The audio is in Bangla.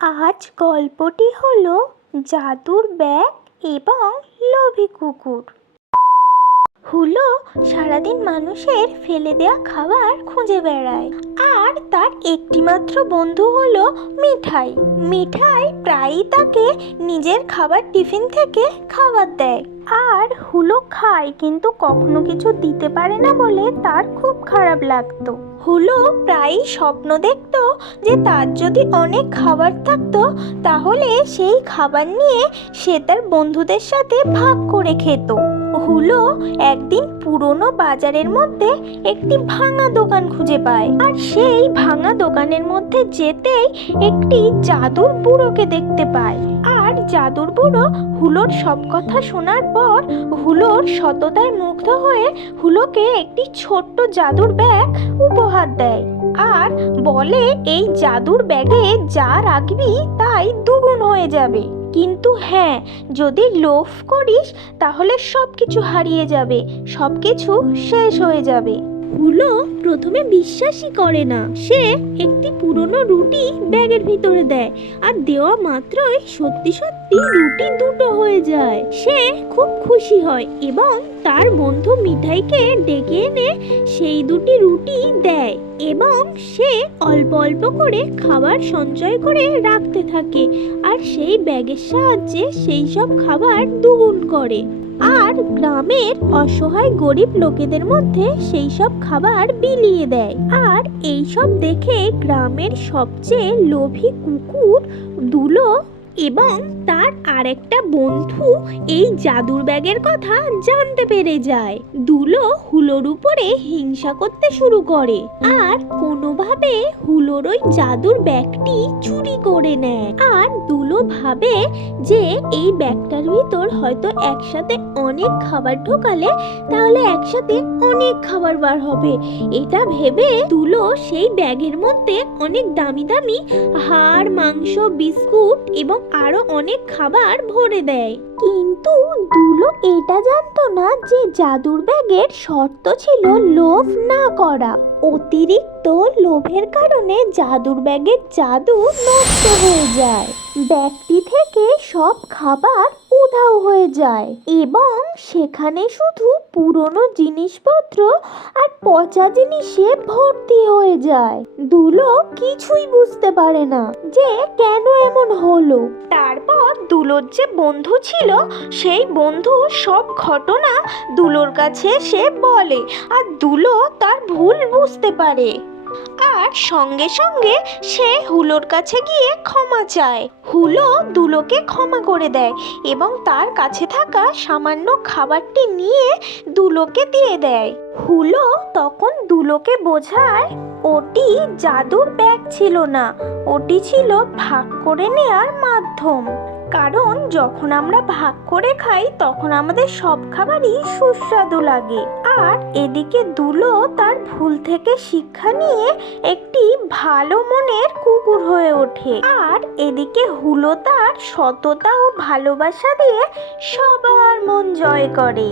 আজ গল্পটি হলো জাদুর ব্যাগ এবং লোভী কুকুর। হুলো সারাদিন মানুষের ফেলে দেওয়া খাবার খুঁজে বেড়ায়। আর তার একটিমাত্র বন্ধু হলো মিঠাই। মিঠাই প্রায়ই তাকে নিজের খাবার টিফিন থেকে খাবার দেয়। আর হুলো খায়, কিন্তু কখনো কিছু দিতে পারে না বলে তার খুব খারাপ লাগতো। হুলো প্রায়ই স্বপ্ন দেখত যে তার যদি অনেক খাবার থাকতো, তাহলে সেই খাবার নিয়ে সে তার বন্ধুদের সাথে ভাগ করে খেত। হুলো একদিন পুরনো বাজারের মধ্যে একটি ভাঙা দোকান খুঁজে পায়। আর সেই ভাঙা দোকানের মধ্যে যেতেই একটি জাদুর বুড়োকে দেখতে পায়। আর জাদুর বুড়ো হুলোর সব কথা শোনার পর হুলোর সততায় মুগ্ধ হয়ে হুলোকে একটি ছোট্ট জাদুর ব্যাগ উপহার দেয়। আর বলে, এই জাদুর ব্যাগে যা রাখবি, তাই দুগুণ হয়ে যাবে। কিন্তু হ্যাঁ যদি লোভ করিস, তাহলে সব কিছু হারিয়ে যাবে সব কিছু শেষ হয়ে যাবে। হুলো প্রথমে বিশ্বাসই করে না। সে একটি পুরনো রুটি ব্যাগের ভিতরে দেয় আর দেওয়া মাত্রই সত্যি সত্যি রুটি দুটো হয়ে যায়। সে খুব খুশি হয় এবং তার বন্ধু মিঠাইকে ডেকে এনে সেই দুটি রুটি দেয় এবং সে অল্প অল্প করে খাবার সঞ্চয় করে রাখতে থাকে আর সেই ব্যাগের সাহায্যে সেই সব খাবার দুগুণ করে। আর গ্রামের অসহায় গরিব লোকেদের মধ্যে সেই সব খাবার বিলিয়ে দেয়। আর এই সব দেখে গ্রামের সবচেয়ে লোভী কুকুর দুলো এবং তার আরেকটা বন্ধু এই জাদুর ব্যাগের কথা জানতে পেরে যায়। দুলো হুলোর উপরে হিংসা করতে শুরু করে আর কোনোভাবে হুলোর ওই জাদুর ব্যাগটি চুরি করে নেয়। আর দুলো ভাবে যে এই ব্যাগটার ভিতর হয়তো একসাথে অনেক খাবার ঢোকালে তাহলে একসাথে অনেক খাবার বার হবে। এটা ভেবে দুলো সেই ব্যাগের মধ্যে অনেক দামি দামি হাড়, মাংস, বিস্কুট এবং আরও অনেক খাবার ভরে দেয়। কিন্তু দুলো এটা জানতো না যে জাদুর ব্যাগের শর্ত ছিল লোভ না করা। অতিরিক্ত লোভের কারণে জাদুর ব্যাগের জাদু নষ্ট হয়ে যায়। ব্যাগটি থেকে সব খাবার উধাও হয়ে যায় এবং সেখানে শুধু পুরনো জিনিসপত্র আর পচা জিনিসে ভর্তি হয়ে যায়। দুলো কিছুই বুঝতে পারে না যে কেন এমন হলো। তারপর দুলোর যে বন্ধু ছিল, সেই বন্ধু সব ঘটনা দুলোর কাছে সে বলে, আর দুলো তার ভুল বুঝতে পারে। আর সঙ্গে সঙ্গে সে হুলোর কাছে গিয়ে ক্ষমা চায়। হুলো দুলোকে ক্ষমা করে দেয় এবং তার কাছে থাকা সামান্য খাবারটি নিয়ে দুলোকে দিয়ে দেয়। হুলো তখন দুলোকে বোঝায়, ওটি জাদুর ব্যাগ ছিল না। ওটি ছিল ভাগ করে নেয়ার মাধ্যম। কারণ যখন আমরা ভাগ করে খাই, তখন আমাদের সব খাবারই সুস্বাদু লাগে। আর এদিকে দুলো তার ভুল থেকে শিক্ষা নিয়ে একটি ভালো মনের কুকুর হয়ে ওঠে। আর এদিকে হুলো তার সততা ও ভালোবাসা দিয়ে সবার মন জয় করে।